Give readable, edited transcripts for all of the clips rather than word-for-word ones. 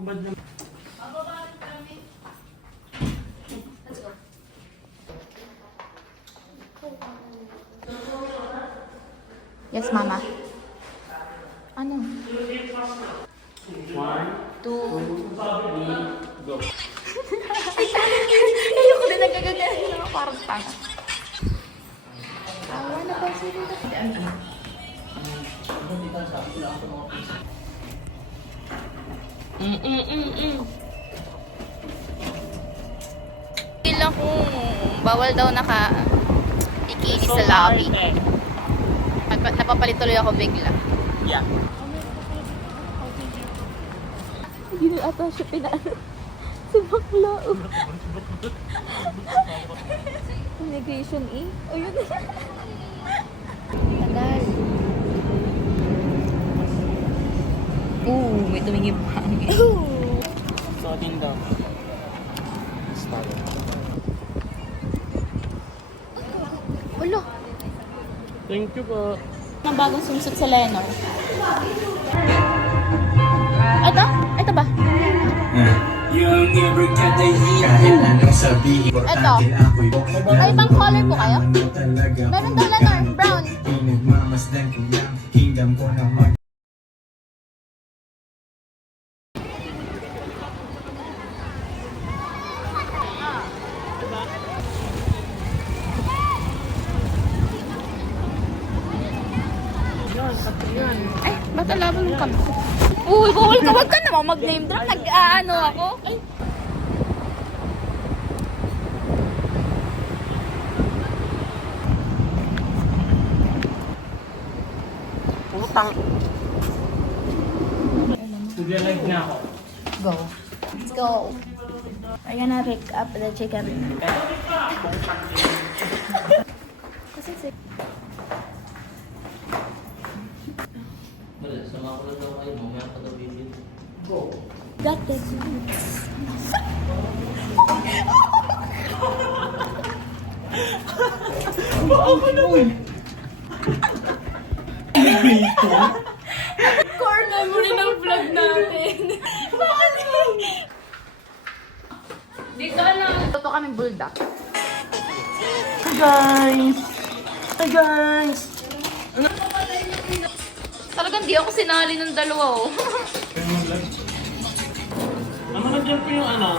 Nakakabad na. Let's go. Yes, Mama. Ano? 1, 2, 3, go. Ayoko na nagagagal. Parang tanga. Awa na ba sila? Sila kung bawal daw ikinis sa lobby. Napapalit tuloy ako bigla. Yeah. Hindi na ata siya pinaano. Sumakla. Immigration eh. Ayun. Tagal. May tumingin pa. So, daw. Start. Ulo. Thank you po. Ang bagong swimsuit sa Lenor. Ito? Ito ba? Yung never kada kahit anong sabihin. Ito. Ay, ibang color po kayo? Meron daw Lenor. Brown. Pinagmamasdan ko yung kingdom ko na mag Ay, bata laban ng kampo. Uy, bawal ka. Wag ka naman mag-name drop. Nag-ano ako. Ay. Putang. Nag-live na ako. Go. Let's go. I'm gonna pick up the chicken. Kasi Wala, sama ko lang daw kayo. Mamaya pa daw video. Go! got the goods. Core memory ng vlog natin. Bakit mo? Dito na. Toto kaming bulldog. Hi guys! Hi guys! Talagang di ako sinali ng dalawa oh. Ano na dyan po yung ano?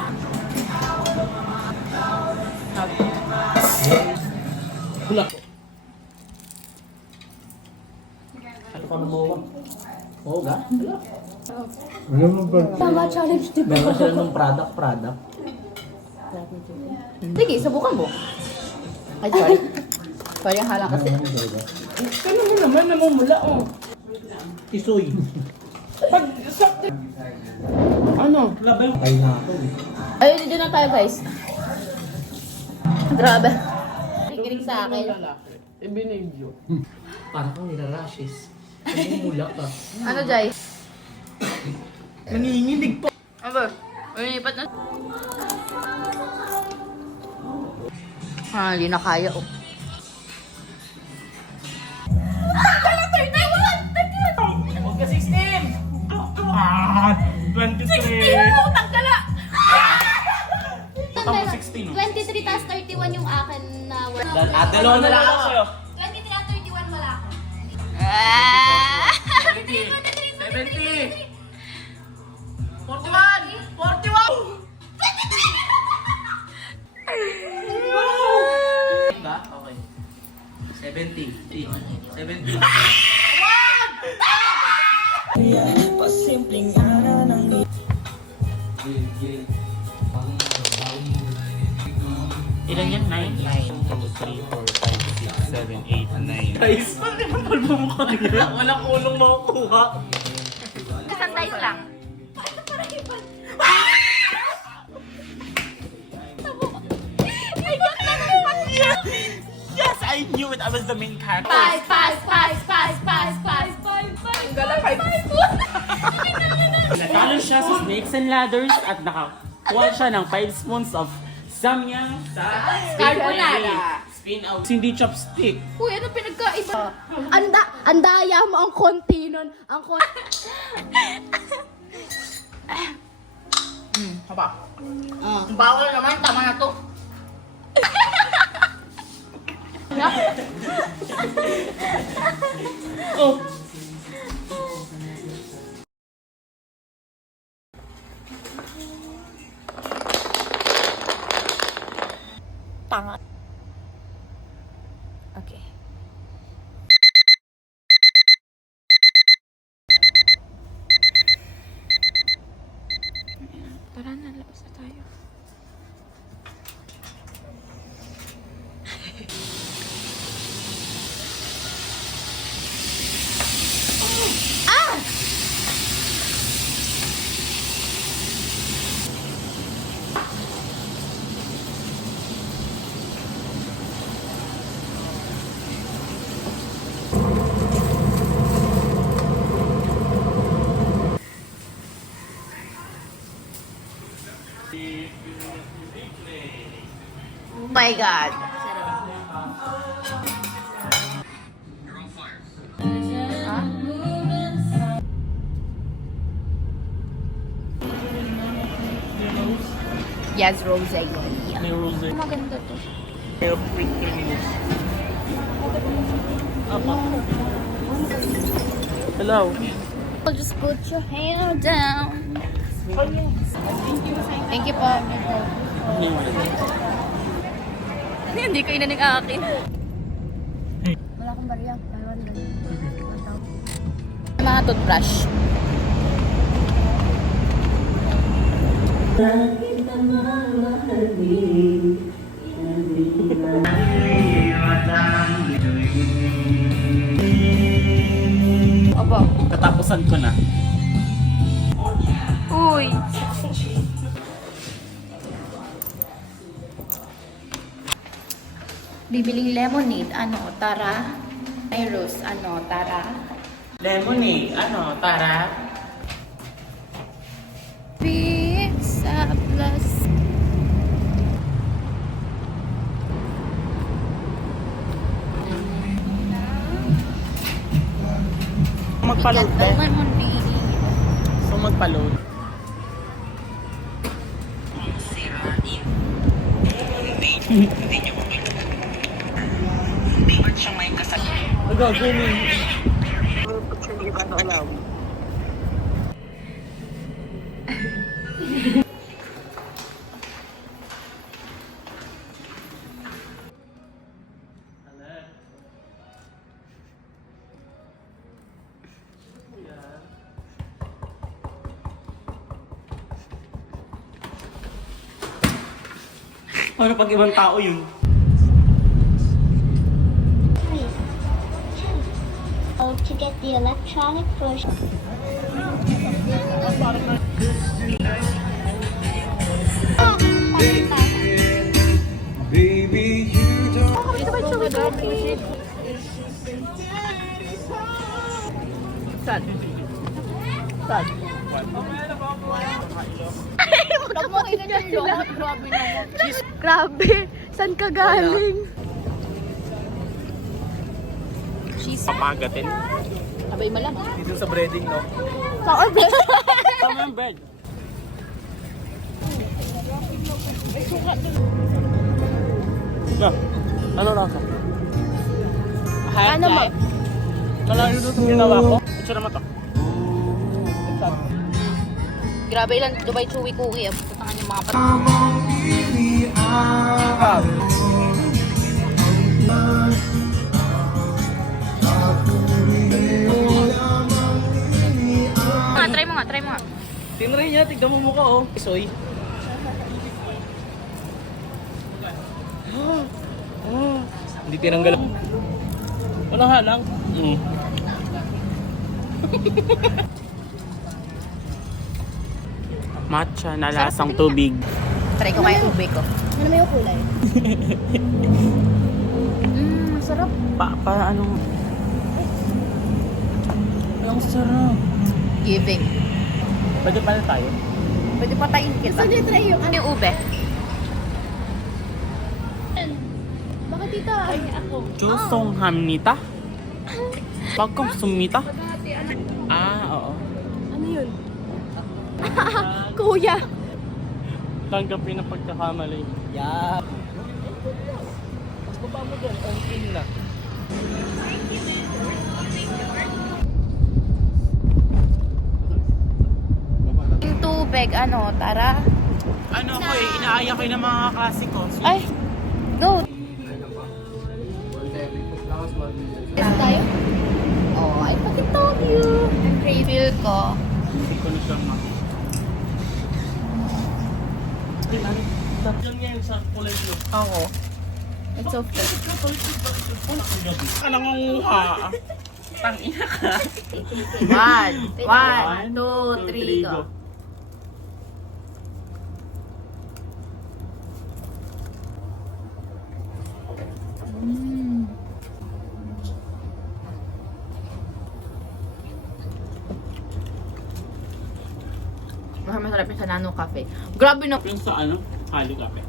Hula. Ano ka na mo? Oo ga? Tama challenge di ba? Meron sila ng product. Sige, subukan mo. Ay, sorry. Sorry, ang halang kasi. Kano mo naman namumula oh. Isoy. Pag sakti. Ano? Labay. Ay na ako. Ayun, dito na tayo guys. Grabe. Kikinig sa akin. Ibinidyo. Parang kang nirarashes. Namumula ka. Ano, Jai? Nanginginig pa. Ano ba? Ulipat na. Hindi na kaya oh. Huwag ka 16! 23! Tangkala! Tama 16. 23 tas 31 yung akin na wala. Dalawa na lang ako sa'yo. 23 at 31 wala ako. 70! 41! 41! Ba? Okay. 70. 70. pasimpleng ara ng Ilan yan? 9? 1, 2, 3, 4, 5, 6, 7, 8, 9. Guys, bakit naman palbo mo kanina? Walang ulong makukuha. Isang dice lang. Yes, I knew it. I was the main character. Five. Ang gala, five. Natalo siya sa Snakes and Ladders at nakakuha siya ng 5 spoons of samyang sa Carbonara. Spin out. Hindi chopstick. Uy, ano pinagkaiba? Andaya mo ang konti nun. Ang konti. Haba. Bawal naman, tama na to. Oh. Tanga. Okay. Tara na, labas na tayo. Oh my God. Yes, rosé. May rose. Maganda to. May prettiness. Hello. I'll just put your hand down. Thank you po. Hindi kayo na nag-aakin. Wala akong barya. Mga toothbrush. Aba. Katapusan ko na. Uy. Bibiling lemonade, ano, tara. May rose, ano, tara. Lemonade, ano, tara. Pizza plus. Magpa-load Ganda eh. lemonade. So magpa-load. Ikaw, swimming. Hindi ba ito alam? Ano pag ibang tao yun? To get the electronic version. Sad. Sad. Grabe. Saan ka galing? Cheese. Papagatin. Abay malamang. Dito sa breading, no? Sa orbit. Tama yung bread. Ano lasa? Ano mo? Malayo doon itong ginawa ko. Ito naman to. Grabe lang, Dubai Chewy Cookie. Putangan yung mga Try mo nga. Tinry niya, tignan mo mukha oh. Soy. Hindi tinanggal. Walang halang. Matcha na lasang tubig. Try ko kaya ube ko. Ano may kulay? Sarap. Ano? Ang sarap. Giving. Pwede pala tayo. Pwede patayin kita. Gusto niyo try yung ano? Yung ube. Bakit tita? Ay, ako. 조성합니다. 반갑습니다. Oo. Ano yun? Kuya. Tanggapin ang pagkakamali. Yeah. Pagbaba mo dyan, on-in na. Yung tubig, ano, tara. Ano ko eh, inaaya ko yung mga klase ko. Ay, go. Yes, tayo? Oh, I fucking told you. Ang feel ko. Hindi ko na siya Yan nga yung sa kulay blue. Ako. It's okay. Ka nangunguha. Tangina ka. 1, 2, 3, go. Masarap yung sa Nano Cafe. Grabe na. Yung sa ano? Halo kape.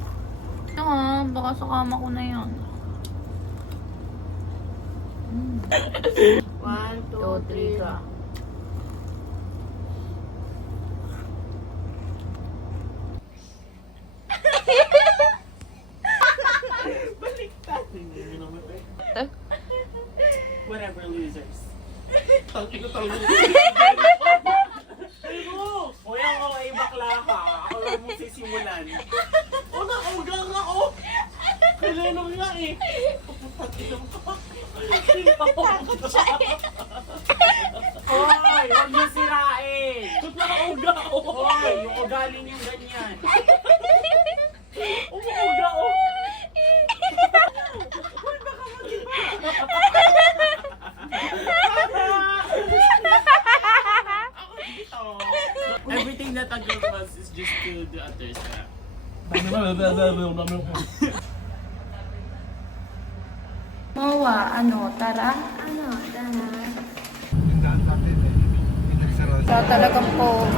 Baka sa kama ko na yan. 1, 2, 3, go. Whatever, losers. Tangki ko talo. Kuya ko ay bakla ka. Ako lang mo sisimulan. O nakauga nga o. Kalenong nga eh. Pagkakatinom ka. Hoy, huwag niyo sirain. Ba't nakauga o? Hoy, yung ugali niyo ganyan. Umuuga o. Hoy, baka Everything that a girl wants is just to do others. Mawa, ano, tara? Ano, tara? Sa talagang po.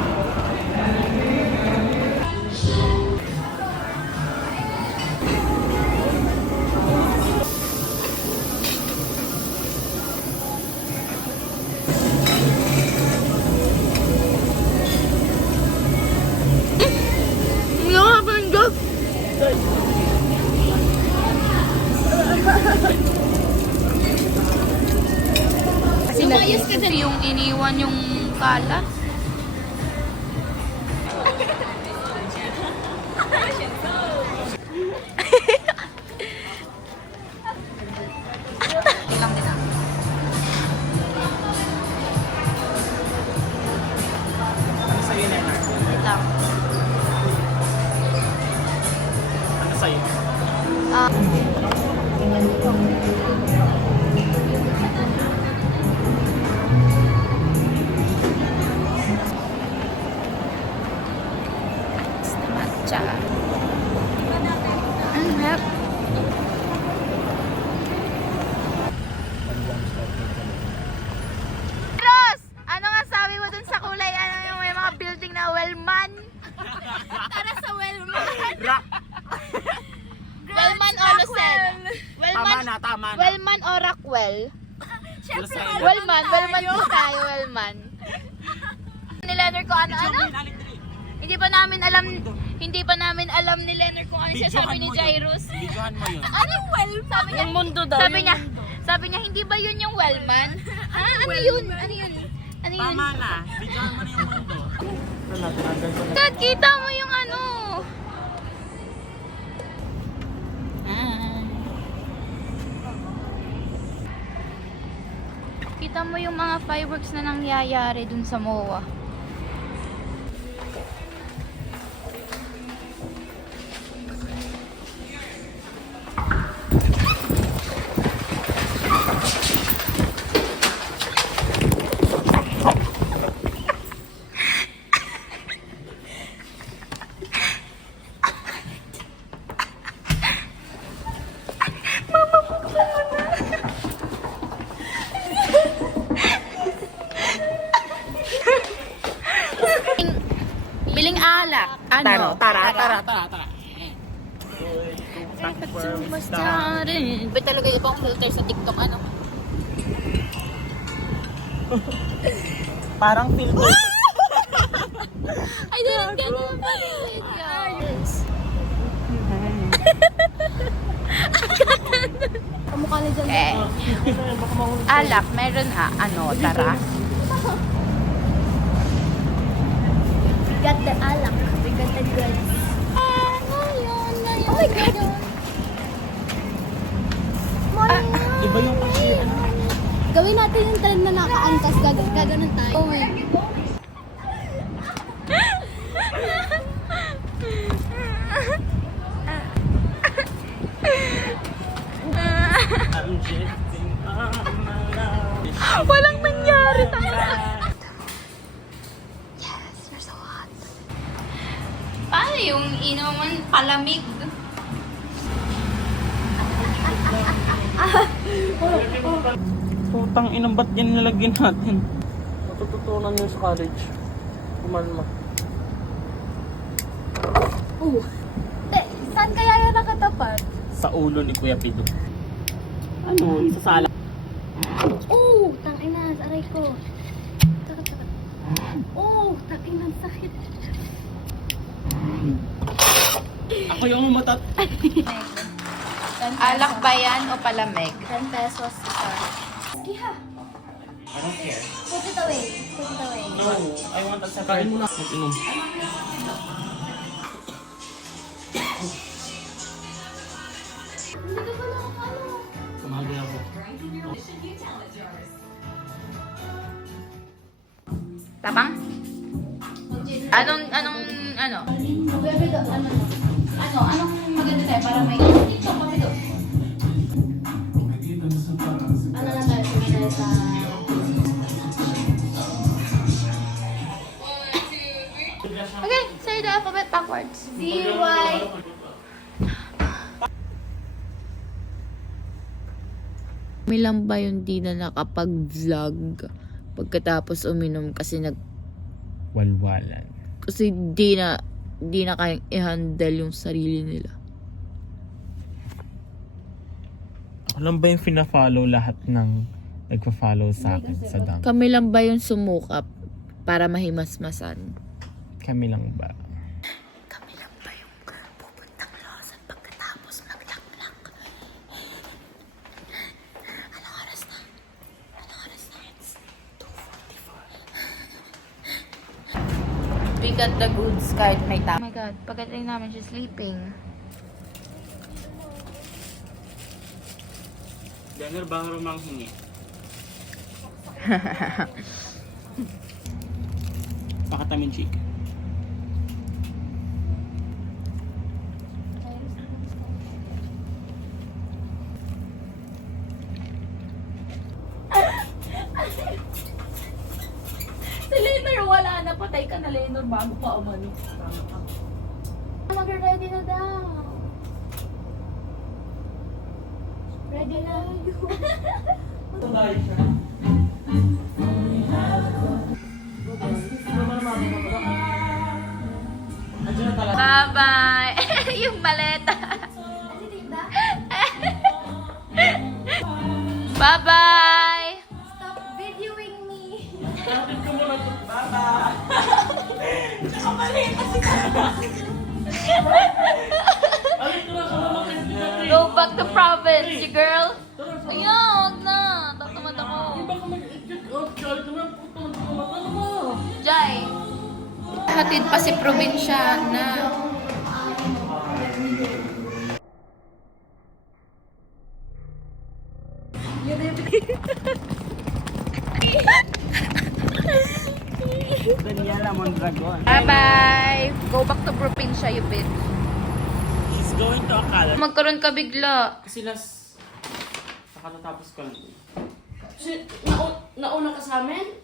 Lumayas ka dyan yung iniwan yung kalat. Ilang din ako. Ano sa'yo, Leonard? Wait lang. Ano sa'yo? Matcha. Ang harap. Ros! Ano nga sabi mo dun sa kulay? Ano yung may mga building na Wellman? Tara sa Wellman! Wellman o Lucen? Tama na, tama na. Wellman o Rockwell? Lucen. Wellman po tayo, Wellman. Ni Leonard ko ano-ano? Hindi pa namin alam ni Leonard kung ano siya sabi ni Jairus. Videohan mo yun. Ano yung Wellman? Sabi niya, mundo daw. Sabi niya, hindi ba yun yung Wellman? Ano yun? Tama na. Videohan mo na yung mundo. Dad, kita mo yung ano. Kita mo yung mga fireworks na nangyayari dun sa MOA. Biling alak. Ano? Tara. Ba talaga ibang filter sa TikTok, ano? Parang filter. I didn't get it. Yes. Kamukha ni John. Eh, alak, meron tara. We got the alak. We got the goods. Oh my God! Iba yung kasi. Gawin natin yung trend na nakaangkas. Gaganon tayo. Oh my God. I'm jetting on my love. Walang nangyari talaga. Yes, you're so hot. Paano yung inuman palamig? Putang inang ba't yan nilagyan natin? Matututunan nyo sa college. Kumalma. Oh. Saan kaya yan nakatapat? Sa ulo ni Kuya Pido. Ano? Isasala. Oh! Tangina, aray ko. Sakit. Oh! Tangina, sakit. Ako yung matat. Alak ba yan o palamig? 10 pesos isa. Sige ha. I don't care. Put it away. Put it away. No, I want a separate. Kain mo na. Mag-inom. Hindi ka pala ano. Sumali ako. Tabang? Anong, Bebe, anong maganda tayo para may dito, kami doon. Ano na tayo, sige na sa... Okay, say the alphabet backwards. C-Y... May lang ba yung di na nakapag-vlog pagkatapos uminom kasi Walwalan. kasi di na kayang i-handle yung sarili nila. Ako lang ba yung fina-follow lahat ng nagpa-follow sa akin sa dam? Kami lang ba yung sumukap para mahimasmasan? Kami lang ba? Kami lang ba yung pupuntang Lawson pagkatapos maglak-lak? Anong oras na? It's 2:44. We got the goods kahit may tama. Oh my God, pagdating namin she's sleeping. Dengar bang rumang hingi? Pakatamin chick. Si Lenor, wala na. Patay ka na, Lenor, bago pa umano. Mag-ready na daw. Ready na. Bye-bye! Yung maleta. Bye-bye! Stop videoing me. Go back to province, you girl! Ayaw, wag na! Tatamad ako. Jai! Hatid pa si probinsya na. Daniela Mondragon. Bye-bye! Go back to probinsya, you bitch. She's going to Akala. Magkaroon ka bigla. Kasi last... Nakatatapos ko lang. Nauna ka sa amin?